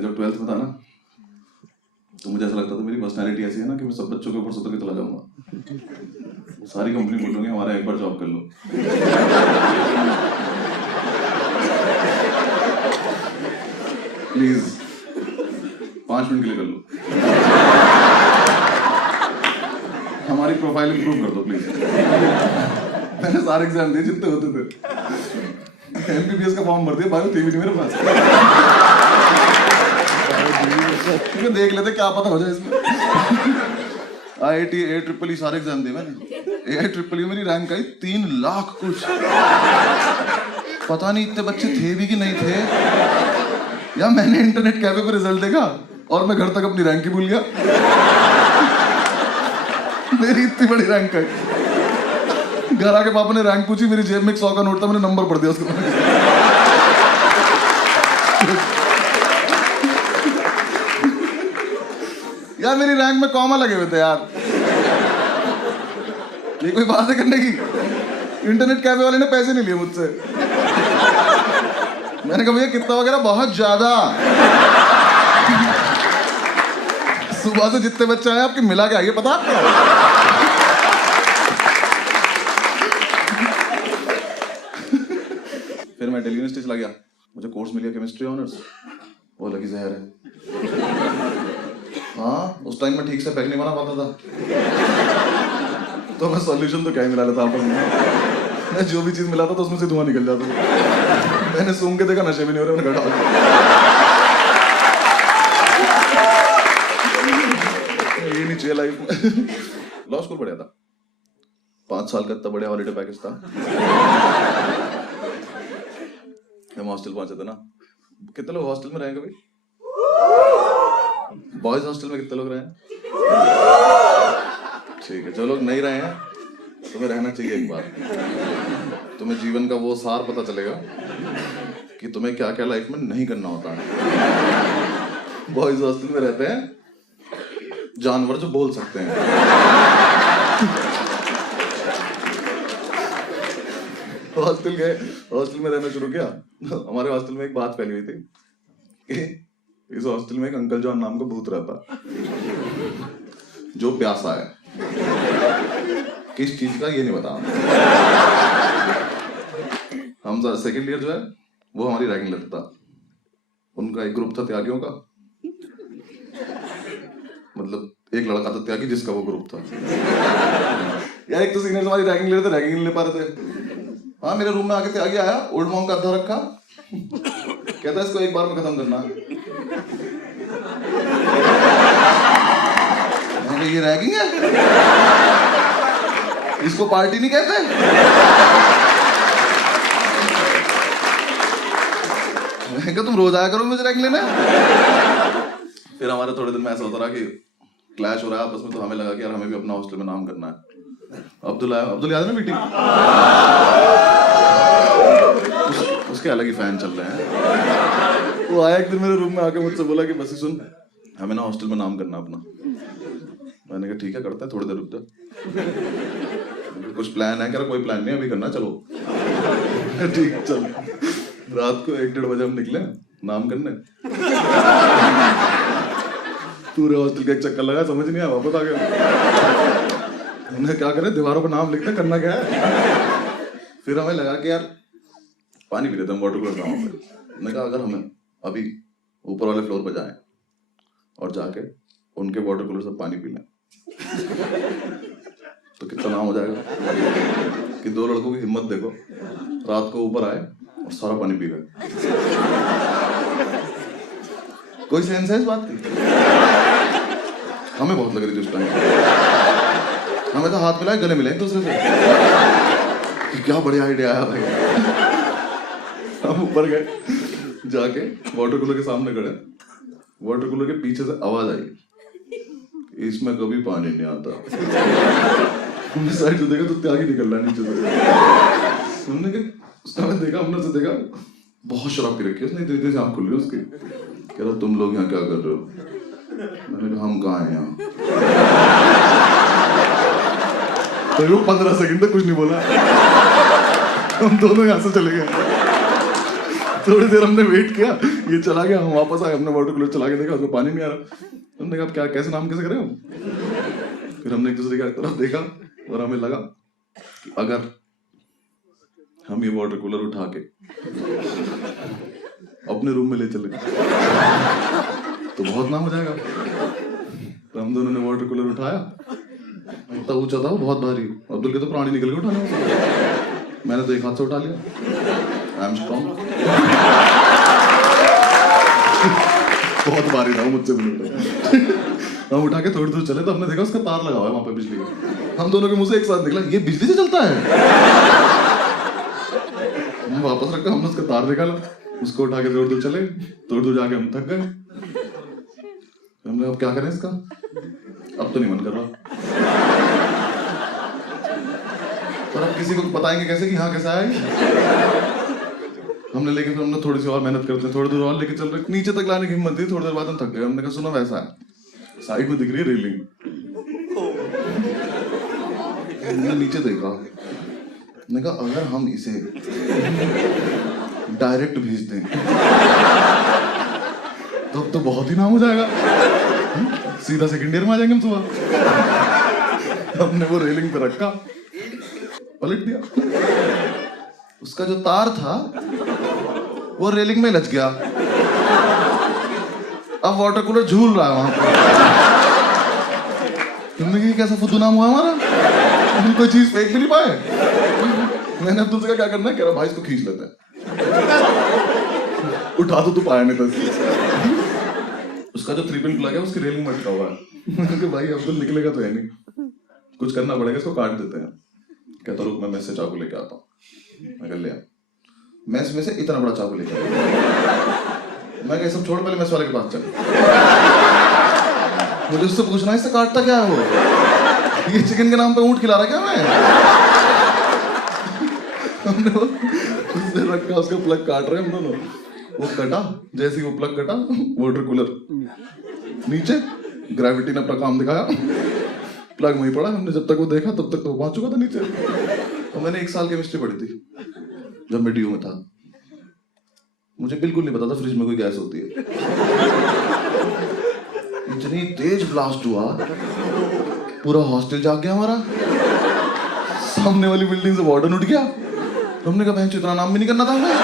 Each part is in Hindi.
मैं जब 12th में था ना, तो मुझे ऐसा लगता था मेरी पर्सनैलिटी ऐसी है ना कि मैं सब बच्चों के ऊपर सुधर के चला जाऊंगा। सारी कंपनी बोलूंगी हमारा एक बार जॉब कर लो। प्लीज 5 मिनट के लिए कर लो, हमारी प्रोफाइल इंप्रूव कर दो प्लीज। मैंने सारे एग्जाम दिए जितने होते थे, एमबीबीएस का फॉर्म भर दिया, बायो थी भी नहीं मेरे पास। देख लेते क्या पता हो जाए इसमें। IIT AEEE सारे एग्जाम दिए मैंने। AIEEE मेरी रैंक आई 3 लाख कुछ। पता नहीं इतने बच्चे थे भी कि नहीं थे, या मैंने इंटरनेट कैफे पे रिजल्ट देखा और मैं घर तक अपनी रैंक ही भूल गया। मेरी इतनी बड़ी रैंक आई। घर आके पापा ने रैंक पूछी, मेरी जेब में 100 का नोट था, मैंने नंबर पढ़ दिया उसको। यार मेरी रैंक में कॉमा लगे हुए थे यार, ये कोई बात है करने की? इंटरनेट कैफे वाले ने पैसे नहीं लिए मुझसे। मैंने कहा भैया कितना वगैरह? बहुत ज्यादा। सुबह से जितने बच्चे आए आपके मिला के आइए, पता आपको? फिर मैं दिल्ली यूनिवर्सिटी चला गया, मुझे कोर्स मिल गया केमिस्ट्री ऑनर्स। वो लगी जहर है। हाँ, उस टाइम में ठीक से पैक नहीं बना पाता था, तो मैं सॉल्यूशन तो क्या ही मिला लेता आपस में। मैं जो भी चीज मिला था तो उसमें से धुआं निकल जाता था। मैंने सूंघ के देखा, नशे भी नहीं हो रहे, मैंने घटा ये नहीं चाहिए लाइफ में। लॉ स्कूल पढ़ा था, 5 साल का इतना बढ़िया हॉलीडे पैकेज था। हम हॉस्टल पहुंचे थे ना। कितने लोग हॉस्टल में रहे कभी? बॉयज हॉस्टल में कितने लोग रहे हैं? ठीक है, जो लोग नहीं रहे हैं तुम्हें रहना चाहिए एक बार। तुम्हें जीवन का वो सार पता चलेगा कि तुम्हें क्या क्या लाइफ में नहीं करना होता है। बॉयज हॉस्टल में रहते हैं जानवर जो बोल सकते हैं। हॉस्टल में रहना शुरू किया, हमारे हॉस्टल में एक बात फैली हुई थी कि इस हॉस्टल में एक अंकल जॉन नाम का भूत रहता, जो प्यासा है। किस चीज का ये नहीं बता। हम सेकेंड ईयर जो है वो हमारी रैगिंग लेता था। उनका एक ग्रुप था त्यागियों का, मतलब एक लड़का था त्यागी जिसका वो ग्रुप था। यार एक तो सीनियर्स हमारी रैगिंग ले रहे थे, रैगिंग नहीं ले पा रहे थे। हाँ, मेरे रूम में आके त्यागी आया, ओल्ड मॉन्क का अद्धा रखा, कहता है इसको एक बार में खत्म करना है। ये रैगिंग है, इसको पार्टी नहीं कहते। मैं कहा तुम रोज आया करो मुझे रैगिंग लेने। फिर हमारे थोड़े दिन में ऐसा होता रहा कि क्लैश हो रहा है आपस में, तो हमें लगा कि यार हमें भी अपना हॉस्टल में नाम करना है। अब्दुल याद है ना मीटिंग? उसके अलग ही फैन चल रहे हैं। वो आया एक दिन मेरे रूम में आके मुझसे बोला कि बस सुन, हमें ना हॉस्टल में नाम करना अपना। मैंने कहा ठीक है करते हैं, थोड़ी देर रुक जा। कुछ प्लान है? कह रहा कोई प्लान नहीं, अभी करना, चलो। ठीक चल। रात को 1-1:30 बजे हम निकले नाम करने। पूरे हॉस्टल का एक चक्कर लगा, समझ नहीं आया, वापस आ गया। हमने क्या करे, दीवारों पर नाम लिखते, करना क्या है। फिर हमें लगा कि यार पानी पी लेते हम वाटर कूलर गाँव पे। मैंने कहा अगर हमें अभी ऊपर वाले फ्लोर पर जाएं और जाके उनके वाटर कूलर से पानी पी लें तो कितना नाम हो जाएगा कि 2 लड़कों की हिम्मत देखो, रात को ऊपर आए और सारा पानी पी गए। कोई सेंस है इस बात की? हमें बहुत लग रही थी उस टाइम। हमें तो हाथ मिलाए, गले मिले एक दूसरे से कि क्या बढ़िया आइडिया आया भाई। हम ऊपर गए, जाके वाटर कूलर के सामने खड़े, वाटर कूलर के पीछे से आवाज आई, इसमें कभी पानी नहीं आता। हमने साइड से देखा तो त्यागी निकल रहा नीचे से। हमने देखा, हमने से देखा बहुत शराब पी रखी है उसने, धीरे धीरे आँख खुल रही है उसकी। कह रहा तुम लोग यहाँ क्या कर रहे हो? मैंने कहा हम कहाँ हैं यहाँ। तो वो 15 सेकंड तक कुछ नहीं बोला। हम दोनों यहाँ से चले गए। थोड़ी देर हमने वेट किया, ये चला गया, हम वापस आए, हमने वाटर कूलर चला के देखा, उसमें पानी नहीं आ रहा। हमने कहा क्या कैसे नाम कैसे करें हम? फिर हमने एक दूसरे की तरफ देखा और हमें लगा कि अगर हम ये वाटर कूलर उठा के अपने रूम में ले चले तो बहुत नाम हो जाएगा। तो हम दोनों ने वाटर कूलर उठाया, इतना ऊंचा था वो, बहुत भारी। अब्दुल के तो प्राणी निकल के उठाने वाला, मैंने तो एक हाथ से उठा लिया। I am strong. बहुत भारी था वो, मुझसे भी उठा। हम उठा के थोड़ी दूर चले तो हमने देखा उसका तार लगा हुआ है वहां पे बिजली का। हम दोनों के मुंह से एक साथ निकला, ये बिजली से चलता है। हम वापस रखा, हमने उसका तार निकाला, उसको उठा के थोड़ी दूर चले, थोड़ी दूर जाके हम थक गए। हमने अब क्या करें इसका, अब तो नहीं मन कर रहा, पर अब किसी को बताएंगे कैसे कि हाँ कैसा है। हमने लेके फिर हमने थोड़ी सी और मेहनत करते हैं, थोड़ी दूर और लेके चल रहे, नीचे तक लाने की हिम्मत थी, थोड़ी देर बाद हम थक गए। हमने कहा सुनो वैसा है, साइड में दिख रही है रेलिंग। हमने नीचे देखा, मैंने कहा अगर हम इसे डायरेक्ट भेज दें तो अब तो बहुत ही नाम हो जाएगा, सीधा सेकंड ईयर में आ जाएंगे हम सुबह। हमने वो रेलिंग पे रखा, पलट दिया, उसका जो तार था वो रेलिंग में लच गया। अब वाटर कूलर झूल रहा है वहां पर। तुमने कहा कैसा फुद्दू नाम हुआ हमारा, हम कोई चीज फेंक भी नहीं पाए। मैंने अब्दुल से कहा क्या करना है, कह रहा भाई इसको खींच लेते हैं। उठा तो तू पाया नहीं था। उसका जो 3 पिन प्लग है उसकी रेलिंग में अटका हुआ है। मैंने कहा भाई अब्दुल निकलेगा तो है नहीं, कुछ करना पड़ेगा, इसको काट देते हैं। कहता रुक मैं मेस से चाकू लेके आता हूँ। मैं ले आ, मेस में से इतना बड़ा चाकू लेके आया। मैं कहा सब छोड़, पहले मेस वाले के पास चल, मुझे उससे पूछना इससे काटता क्या है वो, ये चिकन के नाम पे ऊंट खिला रहा क्या मैं। हमने उससे रखा, उसका प्लग काट रहे हम दोनों, वो कटा, जैसे ही वो प्लग कटा वाटर कूलर नीचे, ग्रेविटी ने अपना काम दिखाया, प्लग वहीं पड़ा। हमने जब तक वो देखा तब तक तो पहुंच चुका था नीचे। तो मैंने 1 साल केमिस्ट्री पढ़ी थी जब मैं DU में था, मुझे बिल्कुल नहीं पता था फ्रिज में कोई गैस होती है। इतनी तेज ब्लास्ट हुआ, पूरा हॉस्टल जाग गया हमारा, सामने वाली बिल्डिंग से वार्डन उठ गया। हमने कहा बहन इतना नाम भी नहीं करना था हमें।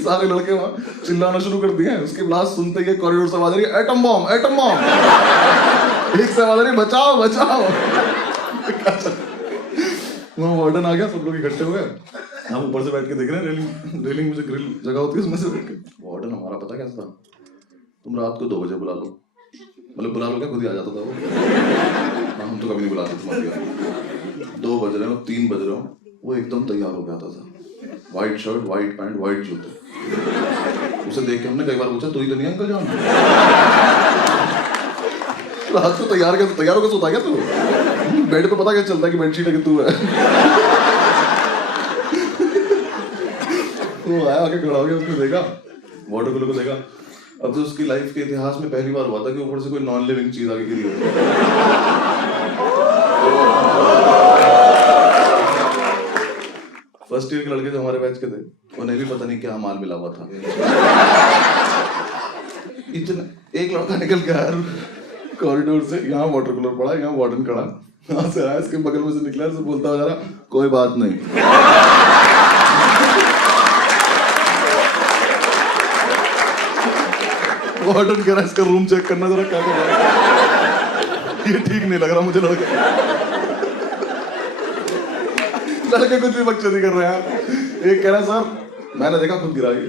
सारे लड़के वहां चिल्लाना शुरू कर दिए। उसकी ब्लास्ट सुनते ही कॉरिडोर से आवाज आ रही है एटम बॉम्ब एटम बॉम्ब, एक से आवाज आ रही बचाओ बचाओ। वहां वार्डन आ गया, सब लोग इकट्ठे हो गए, हम ऊपर से बैठ के देख रहे हैं, रेलिंग में जो ग्रिल जगह होती है उसमें से बैठ के। वार्डन हमारा पता कैसा था, तुम रात को 2 बजे बुला लो, मतलब बुला लो क्या, खुद ही आ जाता था वो। हम तो कभी नहीं बुलाते तुम्हारे, 2 बज रहे हो 3 बज रहे हो, वो एकदम तैयार हो जाता था, white shirt white pant white जूते। उसे देख के हमने कई बार पूछा तू ही तो नहीं अंकल जान, रात को तैयार होकर सोता क्या तू, बेड पे पता क्या चलता है कि बेडशीट है कि तू है। वो आया आके खड़ा हो गया, उसने देखा वाटर कूलर को देखा। अब तो उसकी लाइफ के इतिहास में पहली बार हुआ था कि ऊपर से कोई नॉन लिविंग चीज आगे गिरी हो। फर्स्ट ईयर के लड़के जो हमारे बैच के थे, उन्हें भी पता नहीं क्या माल मिला हुआ था। इतना एक लड़का निकल के आया कॉरिडोर से, यहाँ वाटर कूलर पड़ा, यहाँ वार्डन खड़ा, यहाँ से आया, इसके बगल में से निकला, से बोलता हुआ जा रहा कोई बात नहीं। वार्डन कह रहा इसका रूम चेक करना जरा क्या कर रहा है, ये ठीक नहीं लग रहा मुझे। लड़के कुछ भी बकचोदी कर रहे हैं। एक कह रहा सर मैंने देखा खुद गिरा गया।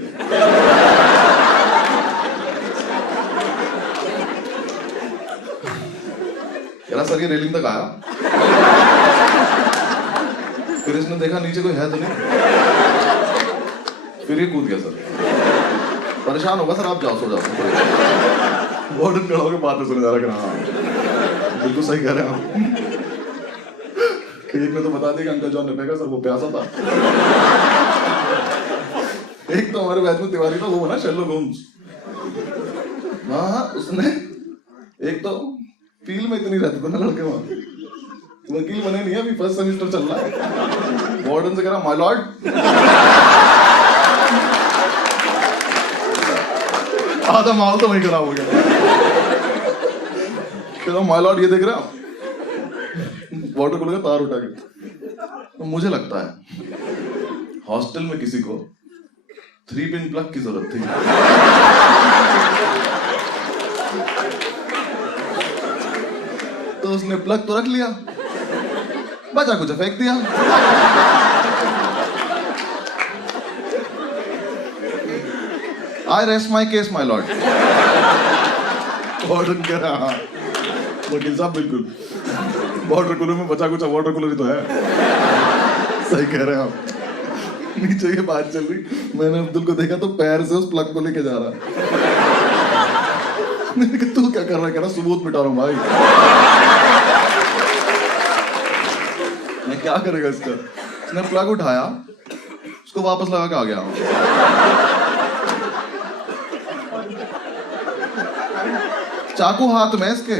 कह रहा सर ये रेलिंग तक आया, फिर इसने देखा नीचे कोई है तो नहीं, फिर ये कूद गया। सर परेशान होगा सर, आप जाओ सो जाओ। वार्डन खड़ा होकर बातें सुने जा रहा है, बिल्कुल सही कह रहे हैं आप। एक ने तो बता दिया कि अंकल जॉन ने फेंका, सर वो प्यासा था। एक तो हमारे बैच में तिवारी था, वो बना शेरलॉक होम्स। हाँ उसने एक तो फील्ड में इतनी रहते थे ना लड़के, वहां वकील बने नहीं है, अभी फर्स्ट सेमेस्टर चल रहा है। वार्डन से कह रहा माय लॉर्ड आधा माल तो वही खराब हो गया। कह रहा माय लॉर्ड ये देख रहे हो वाटर कूलर का तार उठा के। तो मुझे लगता है हॉस्टल में किसी को 3 पिन प्लग की जरूरत थी। तो उसने प्लग तो रख लिया, बचा कुछ फेंक दिया। आई rest my case my lord. Warden कह रहा हाँ वकील साहब बिल्कुल, वाटर कूलर में बचा कुछ वाटर कूलर ही तो है। सही कह रहे हैं आप। नीचे ये बात चल रही, मैंने अब्दुल को देखा तो पैर से उस प्लग को लेके जा रहा। मैंने कहा तू क्या कर रहा है? कह रहा सबूत मिटा रहा हूं भाई। मैं क्या करेगा इसका? उसने प्लग उठाया, उसको वापस लगा के आ गया। चाकू हाथ में इसके,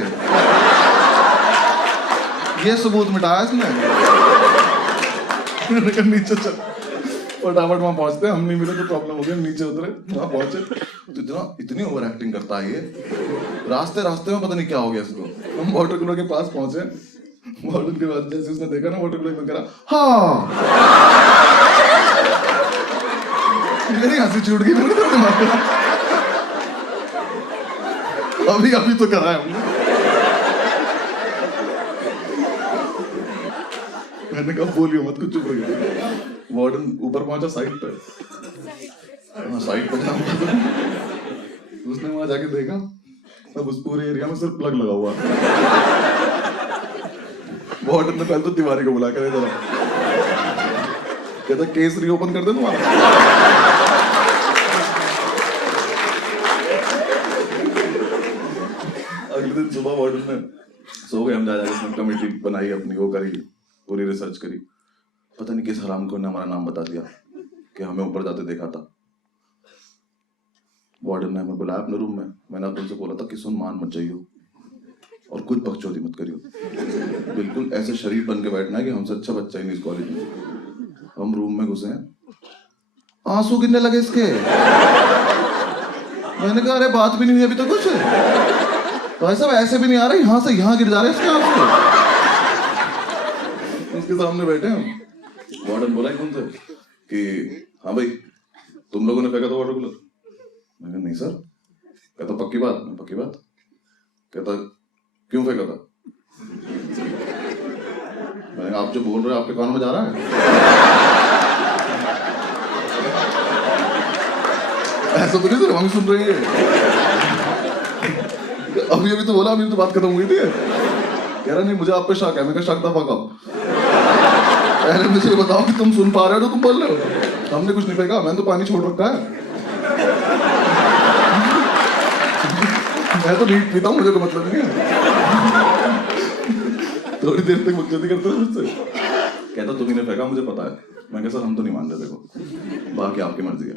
ये सबूत मिटाया इसने। नीचे चल फटाफट वहां पहुंचते, हम नहीं मिले तो प्रॉब्लम हो गई। नीचे उतरे, वहां पहुंचे तो इतनी ओवर एक्टिंग करता है ये। रास्ते रास्ते में पता नहीं क्या हो गया इसको। हम वाटर कूलर के पास पहुंचे, वाटर के बाद जैसे उसने देखा ना वाटर कूलर में, करा हाँ। मेरी हंसी छूट गई। मेरे दिमाग में अभी तो करा है हमने। मैंने कहा बोलियो मत, कुछ चुप रहिए। वार्डन ऊपर पहुंचा साइड पे, साइड पे जाऊंगा। उसने वहां जाके देखा, अब उस पूरे एरिया में सिर्फ प्लग लगा हुआ। वार्डन ने पहले तो तिवारी को बुला कर इधर, कहता केस रीओपन कर दे तुम्हारा। अगले दिन सुबह वार्डन ने सो गए हम जा जाके, उसने कमेटी बनाई अपनी, वो करी, पूरी रिसर्च करी। पता नहीं किस हराम को ने हमारा नाम बता दिया कि हमें ऊपर जाते देखा था। वार्डन ने हमें बुलाया अपने रूम में। मैंने अब तुमसे बोला था कि सुन मान मत जाइयो और कुछ बकचोदी मत करियो, बिल्कुल ऐसे शरीफ बन के बैठना है कि हमसे अच्छा बच्चा ही नहीं इस कॉलेज में। हम रूम में घुसे, आंसू गिरने लगे इसके। मैंने कहा अरे बात भी नहीं हुई अभी तो कुछ, भाई साहब ऐसे भी नहीं आ रहे, यहाँ से यहाँ गिर जा रहे इसके आंसू। उसके सामने बैठे हम। वार्डन बोला तुमसे कि हाँ भाई तुम लोगों ने फेंका था वाटर कूलर? मैंने कहा नहीं सर। कहता पक्की बात? मैं पक्की बात। कहता क्यों फेंका था? मैंने कहा आप जो बोल रहे हो आपके कानों में जा रहा है? ऐसा तो नहीं सर, हम सुन रहे हैं। अभी तो बोला, अभी तो बात खत्म हुई थी। कह रहा नहीं मुझे आप पे शक है। मैं कहा शक दफा कब? पहले मुझे बताओ कि तुम सुन पा रहे हो तो तुम बोल रहे हो। हमने कुछ नहीं फेंका, मैंने तो पानी छोड़ रखा है। मैं तो नीट पीता हूँ, मुझे कोई मतलब नहीं है। थोड़ी देर तक बकचोदी करते थे मुझसे। कहता तुम ही ने फेंका, मुझे पता है। मैं कहा सर हम तो नहीं मान रहे, देखो बाकी आपकी मर्जी है।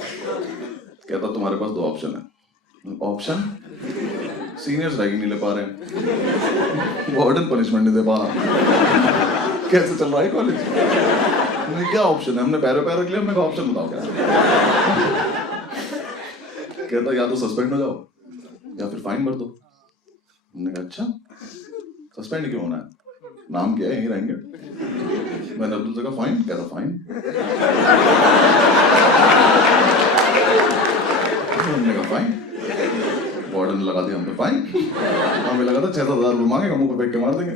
कहता तुम्हारे पास 2 ऑप्शन है। ऑप्शन? सीनियर्स रैगिंग नहीं ले पा रहे हैं, वार्डन पनिशमेंट नहीं दे पा रहा, कैसे चल रहा है कॉलेज? क्या ऑप्शन है? हमने पैर पैर रख लिया। मैं ऑप्शन बताओ क्या? कहता या तो सस्पेंड हो जाओ या फिर फाइन भर दो। हमने कहा अच्छा सस्पेंड क्यों होना है, नाम क्या है, यहीं रहेंगे। मैंने अब्दुल से कहा फाइन? कहता फाइन। हमने कहा फाइन। वार्डन लगा दिया हम पे फाइन। हमें लगा था 6,000 रुपये मांगेगा, मुंह पे फेंक के मार देंगे।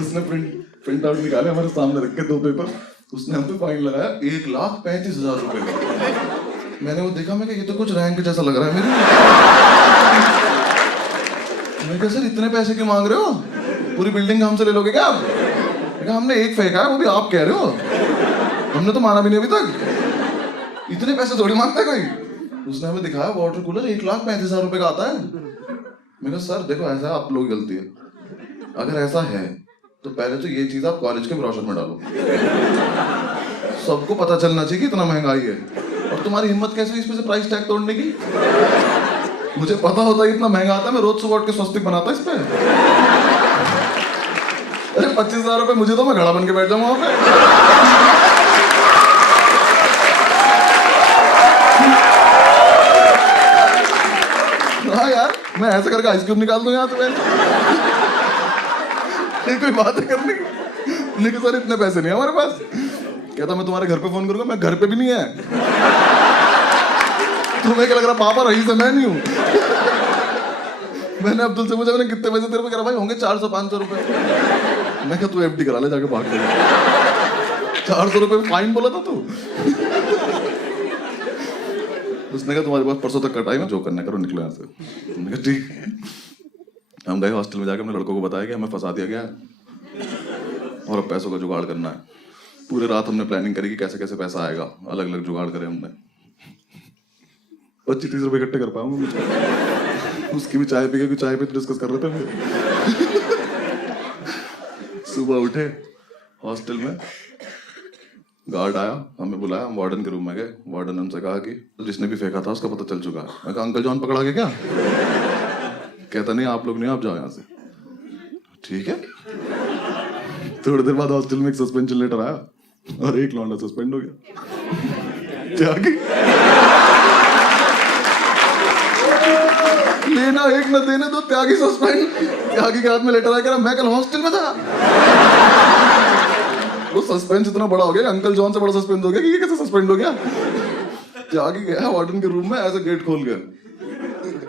उसने प्रिंट आउट निकाले, हमारे सामने रख के 2 पेपर। उसने हम पे फाइन लगाया 1,35,000 रुपए का। मैंने वो देखा, मैं कहा ये तो कुछ रैंक जैसा लग रहा है मेरे। मैं कहा सर इतने पैसे क्यों मांग रहे हो, पूरी बिल्डिंग हमसे ले लोगे क्या आप? मैं कहा हमने 1 फेंका है, वो भी आप कह रहे हो, हमने तो माना भी नहीं अभी तक, इतने पैसे थोड़ी मांगता कोई। उसने हमें दिखाया वाटर कूलर 1,35,000 रुपए का आता है। मैं कहा सर देखो ऐसा है, आप लोग गलती है, अगर ऐसा है तो पहले तो ये चीज आप कॉलेज के ब्रोशर में डालो, सबको पता चलना चाहिए कि इतना महंगाई है। और तुम्हारी हिम्मत कैसे हुई इस पे से प्राइस टैग तोड़ने की? मुझे पता होता है इतना महंगा आता है, मैं रोज सुबह उठ के स्वस्तिक बनाता इस पे। अरे 25,000 रुपए मुझे तो, मैं घड़ा बन के बैठ जाऊंगा वहां पे। मैं ऐसे करके आइसक्रीम निकाल दूं यहाँ से। ये कोई बात है करने की? नहीं सर इतने पैसे नहीं है हमारे पास। कहता मैं तुम्हारे घर पे फोन करूंगा, मैं घर पे भी नहीं है। तुम्हें क्या लग रहा पापा रही से मैं नहीं हूं। मैंने अब्दुल से पूछा मैंने कितने पैसे तेरे पे करा, भाई होंगे 400-500 रुपए। मैं क्या तू एफडी करा ले जाके भाग के। 400 रुपए फाइन बोला था तू। उसने कहा तुम्हारे पास परसों तक का टाइम है, जो करना करो निकलो यहाँ से। मैंने कहा ठीक है। हम गए हॉस्टल में, जाकर अपने लड़कों को बताया कि हमें फंसा दिया गया है और अब पैसों का जुगाड़ करना है। पूरे रात हमने प्लानिंग करी कि कैसे कैसे पैसा आएगा, अलग अलग जुगाड़ करे हमने। 25-30 रुपए इकट्ठे कर पाऊंगा मुझे। उसकी भी चाय पी के, चाय पे डिस्कस कर रहे थे हम। सुबह उठे, हॉस्टल में गार्ड आया, हमें बुलाया, हम वार्डन के रूम में गए। वार्डन ने हमसे कहा कि जिसने भी फेंका था उसका पता चल चुका है। मैं कहा अंकल जॉन पकड़ा गया क्या? कहता नहीं आप लोग नहीं, आप जाओ यहाँ से। ठीक है। थोड़ी देर बाद हॉस्टल में एक सस्पेंशन लेटर आया और एक लौंडा सस्पेंड हो गया। त्यागी लेना एक न देने दो, त्यागी सस्पेंड। त्यागी के हाथ में लेटर आया, मैं कल हॉस्टल में था। वो सस्पेंस इतना बड़ा हो गया, अंकल जॉन से बड़ा सस्पेंस हो गया कि ये कैसे सस्पेंड हो गया। त्यागी गया वार्डन के रूम में, ऐसे गेट खोल के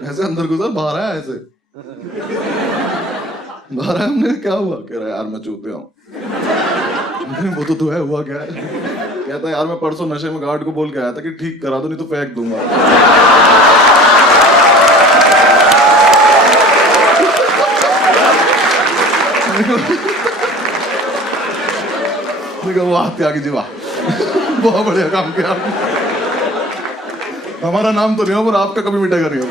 ऐसे अंदर घुसा, बाहर आया ऐसे। बाहर आया, हमने क्या हुआ? कह रहा यार मैं चूतिया हूँ। वो तो है, हुआ क्या है? कहता यार मैं परसों नशे में गार्ड को बोल के आया था कि ठीक करा दो नहीं तो फेंक दूंगा। वाह त्यागी जी वाह, बहुत बढ़िया काम किया। हमारा नाम तो नहीं हो पर आपका कभी मिटेगा नहीं हो।